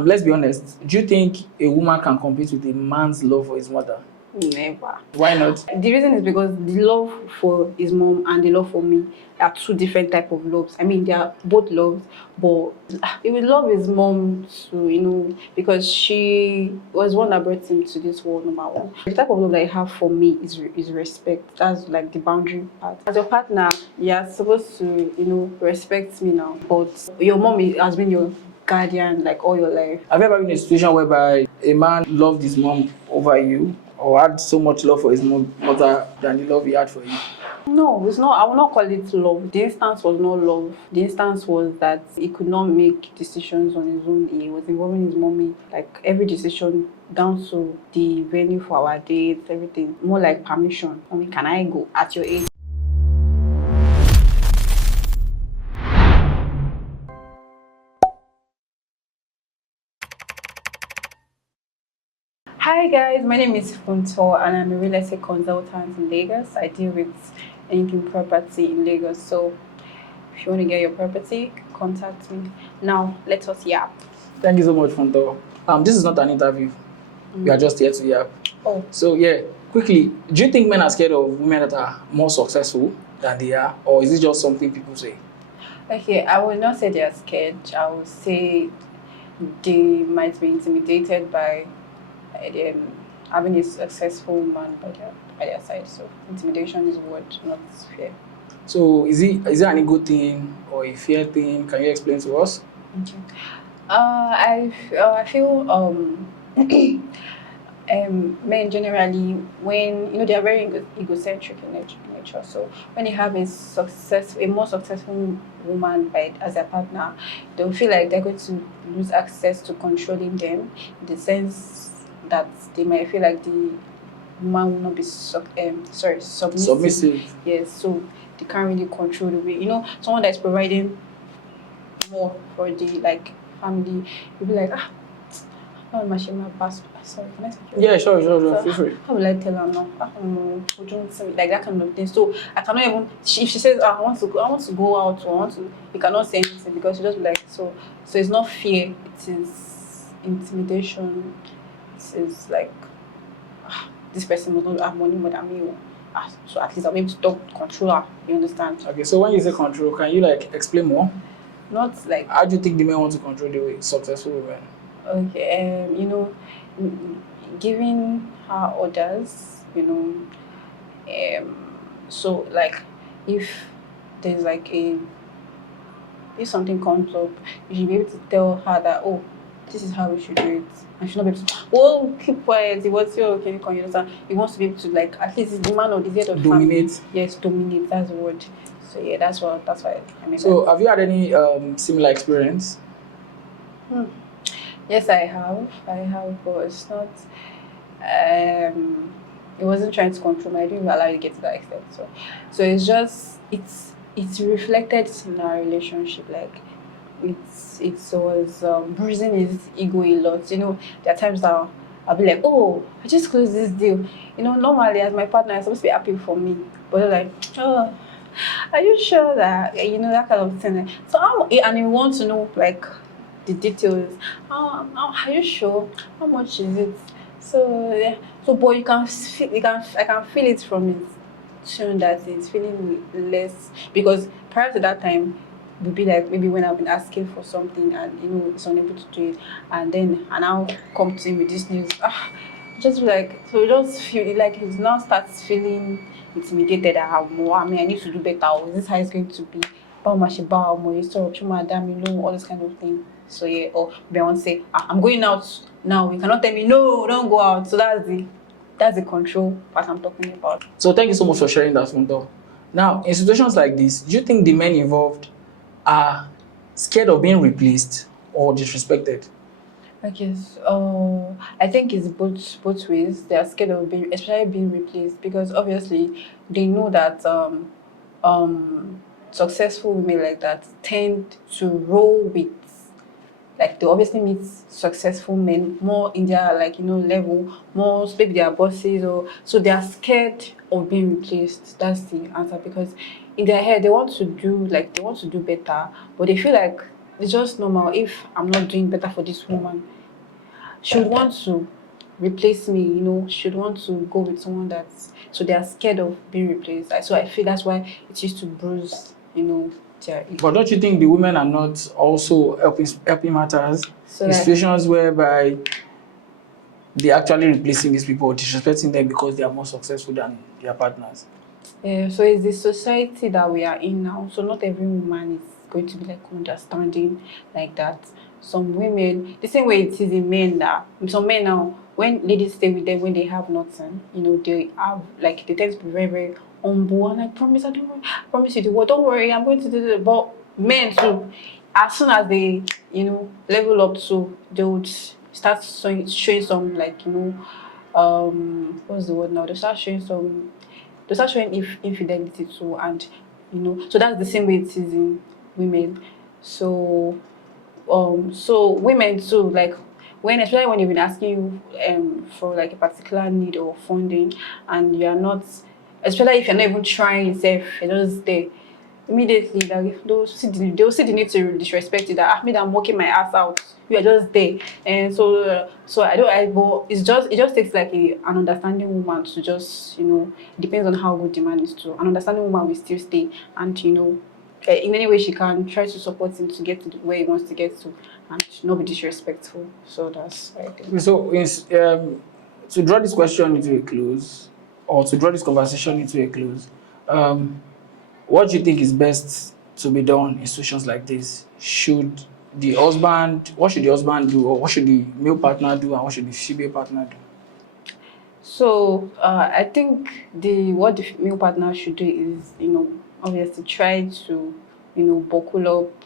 Let's be honest. Do you think a woman can compete with a man's love for his mother? Never. Why not? The reason is because the love for his mom and the love for me are two different type of loves. I mean, they are both loves, but he will love his mom to, because she was one that brought him to this world, number one. The type of love that I have for me is respect. That's like the boundary part. As your partner, you're supposed to, respect me now. But your mom has been your guardian like all your life. Have you ever been in a situation whereby a man loved his mom over you, or had so much love for his mother than the love he had for you? No, it's not. I will not call it love. The instance was not love. The instance was that he could not make decisions on his own. He was involving his mommy, like every decision down to the venue for our dates, everything. More like permission. Mommy, can I go at your age? Hi guys, my name is Funto and I'm a real estate consultant in Lagos. I deal with anything property in Lagos. So if you want to get your property, contact me. Now let us yap. Thank you so much, Fonto. This is not an interview. We are just here to yap. Oh. So yeah, quickly, do you think men are scared of women that are more successful than they are, or is it just something people say? Okay, I will not say they are scared. I would say they might be intimidated by having a successful man by their side. So intimidation is what, not fear. So is it any good thing or a fear thing? Can you explain to us? Okay. I feel men generally, when they are very egocentric in nature. So when they have a more successful woman as their partner, they'll feel like they're going to lose access to controlling them, in the sense that they might feel like the woman will not be submissive. Yes, so they can't really control the way. Someone that's providing more for the family, you'll be like, how much am I pass? Sorry, can I speak? Yeah, sure. Feel free. How will I tell her now? Like that kind of thing. So I cannot even. If she says, I want to go out, or you cannot say anything because you just be like so. So it's not fear. It is intimidation. It is like this person must not have money more than me. So at least I'll be able to talk, control her. You understand? Okay, so when you say control, can you explain more? Not like. How do you think the men want to control the successful women? Okay, giving her orders, so if there's if something comes up, you should be able to tell her that, oh, this is how we should do it. And she'll not be able to, oh, keep quiet, what's your okay, you understand? He wants to be able to at least he's the man or the head of dominate. Family. Yes, dominate, that's the word. So yeah, that's why I mean. So have you had any similar experience? Yes, I have, but it's not. It wasn't trying to control me. I didn't allow you to get to that extent. So it's just it's reflected in our relationship. It was bruising his ego a lot. There are times that I'll be like, oh, I just closed this deal. Normally as my partner, is supposed to be happy for me, but they're like, oh, are you sure that that kind of thing? So and you want to know the details. Are you sure? How much is it? So yeah. So but I can feel it from his tone that it's feeling less, because prior to that time would be like maybe when I've been asking for something and it's unable to do it, and then I now come to him with this news. Just feel like he now starts feeling intimidated. I have more. I need to do better. Or is this how it's going to be? All this kind of thing. So yeah, or Beyonce say, I'm going out now. You cannot tell me no, don't go out. So that's the control part I'm talking about. So thank you so much for sharing that, Funto. Now, in situations like this, do you think the men involved are scared of being replaced or disrespected? Okay, so I think it's both ways. They are scared of especially being replaced, because obviously they know that successful women like that tend to roll with, they obviously meet successful men more in their level, more maybe their bosses, or so they are scared of being replaced. That's the answer, because in their head they want to do better, but they feel like it's just normal. If I'm not doing better for this woman, she would want to replace me, should want to go with someone that's so they are scared of being replaced. So I feel that's why it used to bruise, their ego. But don't you think the women are not also helping matters So in like situations whereby they're actually replacing these people or disrespecting them because they are more successful than their partners? yeah, so it's the society that we are in now. So not every woman is going to be like understanding like that. Some women, the same way it is in men that some men now, when ladies stay with them when they have nothing, they have like they tend to be very, very humble and like promise, I don't worry, promise you the world, don't worry, I'm going to do this. But men too, as soon as they, level up to they would start showing some like, what's the word now? They start showing infidelity too, and so that's the same way it is in women. So so women too, like especially when you've been asking you for like a particular need or funding, and you are not, especially if you're not even trying yourself, you're just there. Immediately, like they'll see the need to disrespect you. That me, that I'm working my ass out. You are just there, and so I don't. But it just takes like an understanding woman to just depends on how good the man is too. An understanding woman will still stay, and in any way she can try to support him to get to where he wants to get to, and not be disrespectful. So that's I think. So, to draw this question into a close, or to draw this conversation into a close, um, what do you think is best to be done in situations like this? What should the husband do, or what should the male partner do, and what should the female partner do? So I think the what the female partner should do is, obviously try to, buckle up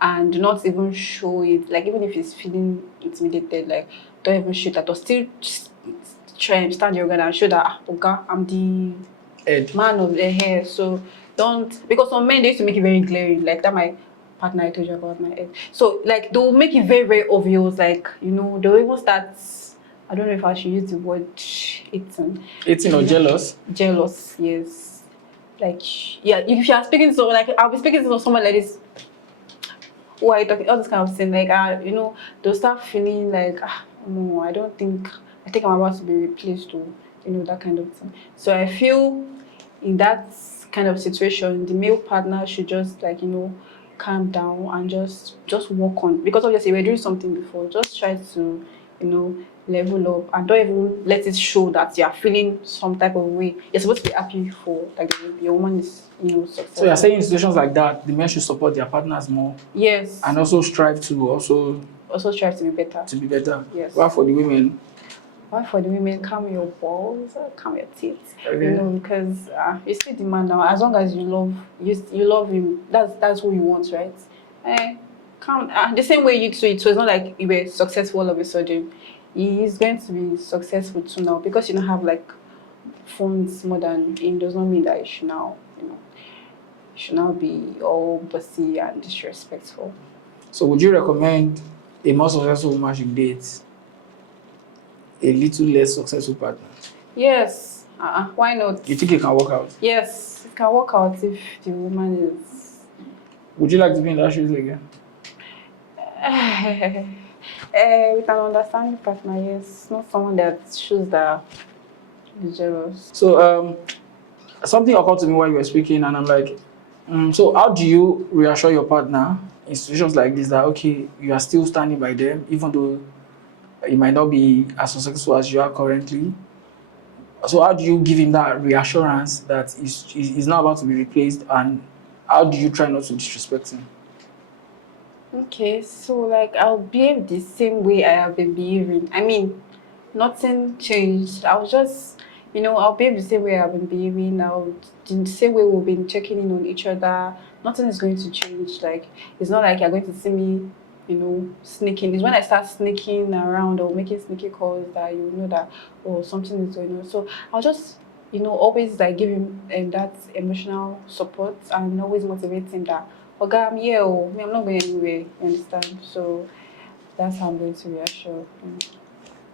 and do not even show it. Like even if he's feeling intimidated, like don't even show that or still try and stand your ground and show that okay, I'm the Ed. man of the hair. So don't because some men they used to make it very glaring, like that my partner I told you about my ex. So like they'll make it very, very obvious, like they'll even start I don't know if I should use the word eating. 18 or jealous? Jealous, yes. Like yeah, if you are speaking to like I'll be speaking to someone like this, who are you talking all this kind of thing, like they'll start feeling like no, I think I'm about to be replaced or that kind of thing. So I feel in that kind of situation, the male partner should just like calm down and just work on because obviously we're doing something before. Just try to level up and don't even let it show that you are feeling some type of way. You're supposed to be happy for like your woman is So you're successful. saying in situations like that, the men should support their partners more Yes. and also strive to Also try to be better. be better. Yes. Well, for the women, Why for the women, calm your balls, calm your teeth. okay. Because you see the man now. As long as you love him. That's who you want, right? Calm. The same way you too. So it's not like you were successful all of a sudden. He is going to be successful too now because you don't have like funds more than him. Does not mean that you should now be all bossy and disrespectful. So would you recommend a more successful woman should date a little less successful partner? Yes. Why not? You think it can work out? Yes, it can work out if the woman is. Would you like to be in that shoes again? With an understanding partner, yes. Not someone that shows that is jealous. So something occurred to me while you were speaking, and I'm like, so how do you reassure your partner in situations like this that okay, you are still standing by them, even though it might not be as successful as you are currently? So how do you give him that reassurance that he's not about to be replaced, and how do you try not to disrespect him? Okay, so like I'll behave the same way I have been behaving. I mean, nothing changed. I'll just, I'll behave the same way I've been behaving. The same way we've been checking in on each other. Nothing is going to change. Like, it's not like you're going to see me, sneaking. It's when I start sneaking around or making sneaky calls that you know that, oh, something is going on. So I'll just, always like give him that emotional support and always motivate him that, okay, I'm here, I'm not going anywhere, you understand? So that's how I'm going to reassure him.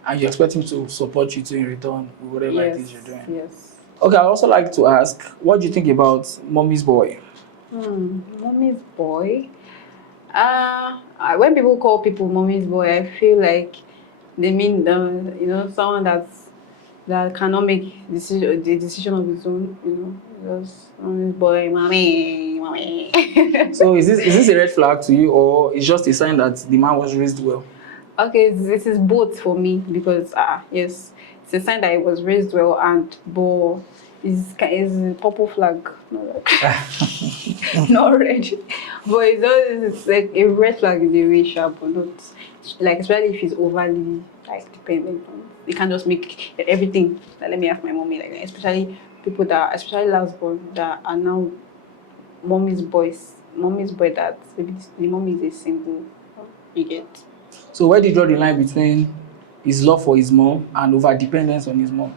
And you expect him to support you too in return with whatever it is you're doing. Yes. Okay, I'd also like to ask, what do you think about mommy's boy? Mommy's boy. When people call people mommy's boy, I feel like they mean someone that cannot make the decision of his own. Just mommy's boy, mommy, mommy. So is this a red flag to you, or it's just a sign that the man was raised well? Okay, this is both for me because yes, it's a sign that it was raised well and but is a purple flag, not like not red, but it's like a red flag in the way sharp, but not like especially if it's overly like dependent on. You can't just make everything. Like, let me ask my mommy like that. Especially people that, especially last born that are now mommy's boy that maybe the mommy is a single. You get. So where do you draw the line between his love for his mom and over dependence on his mom?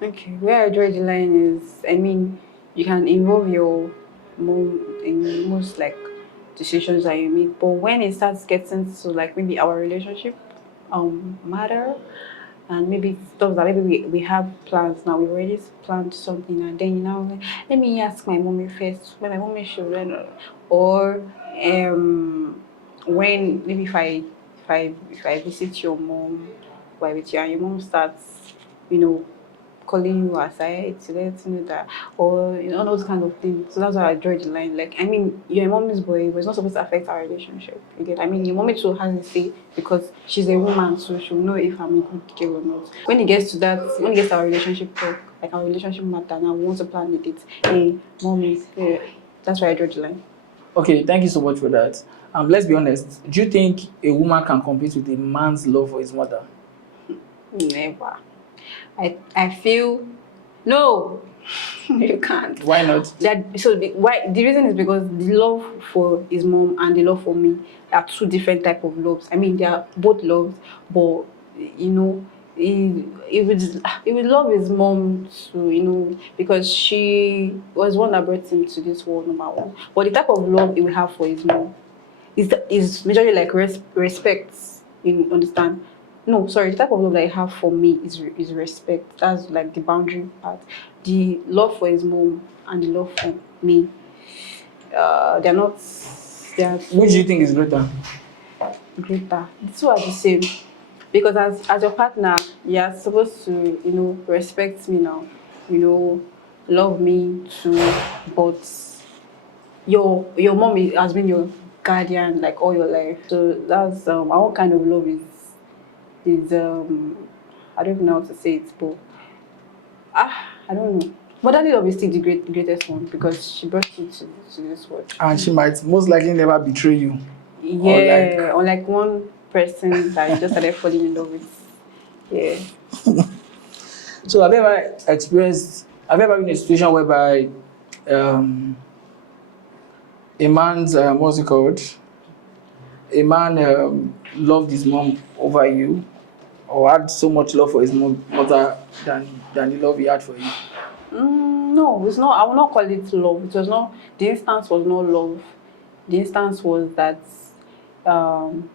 Okay, where I draw the line is, I mean, you can involve your mom in most like decisions that you make, but when it starts getting to like maybe our relationship matter, and maybe stuff that maybe we have plans now, we already planned something, and then like, let me ask my mommy first, when my mommy should learn, or when maybe if I visit your mom, while with you, and your mom starts, you know calling you aside to let you know that, or all those kind of things. So that's why I draw the line. Like, I mean, you're a mommy's boy, but it's not supposed to affect our relationship. You get? I mean, your mommy too has a say because she's a woman, so she'll know if I'm a good girl or not. When it gets to that, when it gets to our relationship talk, like our relationship matter, now we want to plan the date. Hey, mommy, yeah. That's why I draw the line. Okay, thank you so much for that. Let's be honest. Do you think a woman can compete with a man's love for his mother? Never. I feel no, you can't. Why not? The reason is because the love for his mom and the love for me are two different type of loves. I mean, they are both loves, but he would love his mom to because she was one that brought him to this world, number one. But the type of love he will have for his mom is majorly like respect. You understand? No, sorry. The type of love that I have for me is respect. That's like the boundary part. The love for his mom and the love for me, they're not. They are Which do you think is greater? greater. The two are the same. Because as your partner, you're supposed to respect me now, love me too. But your mom has been your guardian like all your life. So that's our kind of love is I don't even know how to say it, but I don't know. Motherly love is still the greatest one because she brought you to this world. And she might most likely never betray you. Yeah, or like one person that you just started falling in love with. Yeah. So have you ever been in a situation whereby a man's what's it called? A man loved his mom over you, or had so much love for his mother than the love he had for you? No, it's not. I will not call it love. It was not. The instance was not love. The instance was that um,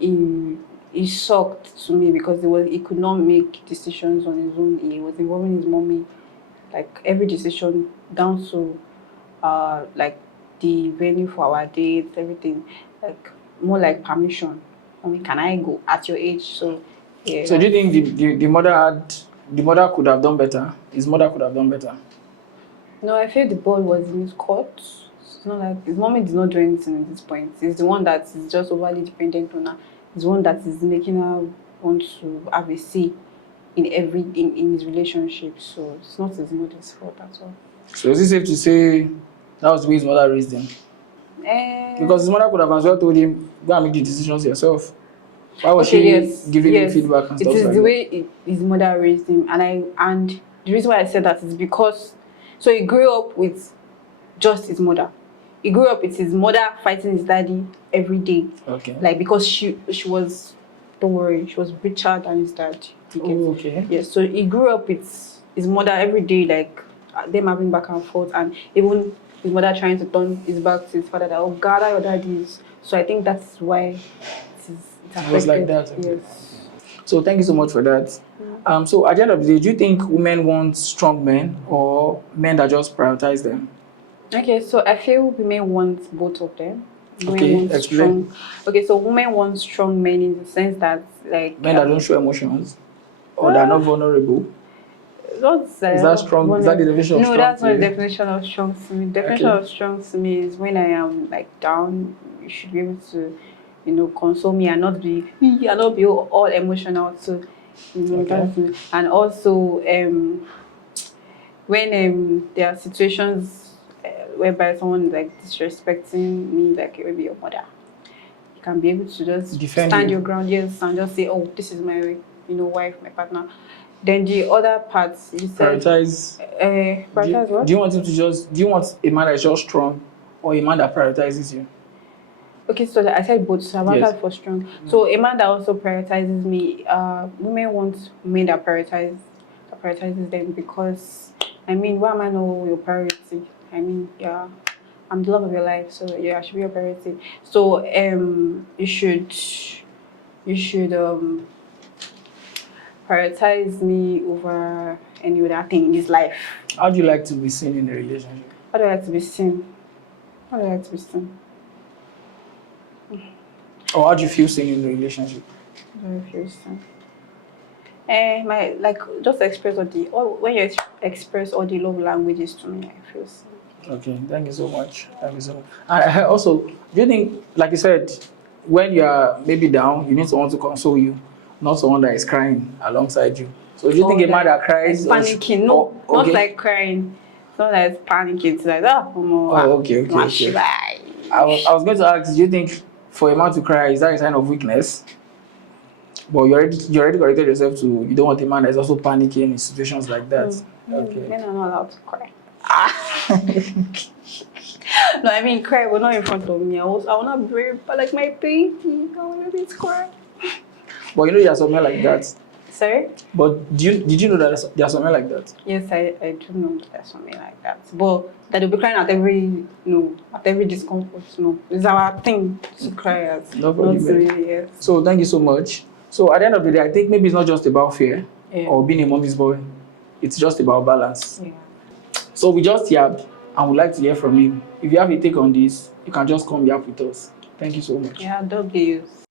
he shocked to me because he could not make decisions on his own. He was involving his mommy, like every decision down to like the venue for our dates, everything, like more like permission. I mean, can I go at your age? So yeah. So do you think the mother could have done better? His mother could have done better. No, I feel the ball was in his court. It's not like his mommy did not do anything at this point. It's the one that is just overly dependent on her. It's the one that is making her want to have a say in everything in his relationship. So it's not his mother's fault at all. So is it safe to say that was the way his mother raised him? Because his mother could have as well told him, go and make the decisions yourself. Why was she giving him feedback and stuff like that? It is the way his mother raised him, and the reason why I said that is because he grew up with just his mother. He grew up with his mother fighting his daddy every day. Okay. Like because she was, don't worry, she was richer than his dad. Oh, okay. Yes. So he grew up with his mother every day, like them having back and forth, and even his mother trying to turn his back to his father. That, oh, gather your daddies. So I think that's why it was like that. Okay. Yes. So thank you so much for that. So at the end of the day, do you think women want strong men or men that just prioritize them? Okay, so I feel women want both of them. Women want explain. strong. Okay, so women want strong men in the sense that like Men that don't show emotions or that are uh, not vulnerable. What's Is that strong? Is that the definition of no, strong that's to not the you? definition of strong to me. Definition Okay. of strong to me is when I am like down, you should be able to, console me and not be all emotional too. Okay. That's it. And also when there are situations whereby someone is like disrespecting me, like maybe your mother, you can be able to just Defend stand your you. ground, yes, and just say, oh, this is my wife, my partner. Then the other parts you said, Prioritize. prioritize Do what? you want him to just? Do you want a man that's just strong, or a man that prioritizes you? Okay, so I said both. So I've Yes. answered for strong. So a man that also prioritizes me. Women want men that prioritizes them because, I mean, why am I not your priority? I mean, yeah, I'm the love of your life, so yeah, I should be your priority. So you should prioritize me over any other thing in this life. How do you like to be seen in a relationship? How do I like to be seen? How do I like to be seen? Or how do you feel seen in a relationship? How do I feel seen? My like just express all when you express all the love languages to me, I feel seen. Okay, thank you so much. Thank you so much. And also, do you think, like you said, when you are maybe down, you need someone to console you, not someone that is crying alongside you? So do you think Or a man that like cries panicking. No, not okay. like crying. It's not like panicking. It's like Oh, okay, okay, okay. I was going to ask, do you think for a man to cry, is that a sign of weakness? But you already corrected yourself to you don't want a man that's also panicking in situations like that. Okay. Men are not allowed to cry. No, I mean cry, but not in front of me. I will not be very, but like my baby. I want to cry. But you know there are some men like that. Sorry? But did you know that there are some men like that? Yes, I do know that there's something like that. But that they'll be crying at every discomfort. No, it's our thing to cry at. No Not problem. really, yes. So thank you so much. So at the end of the day, I think maybe it's not just about fear Yeah. or being a mommy's boy. It's just about balance. Yeah. So we just yap and would like to hear from you. If you have a take on this, you can just come yap with us. Thank you so much. Yeah, W's.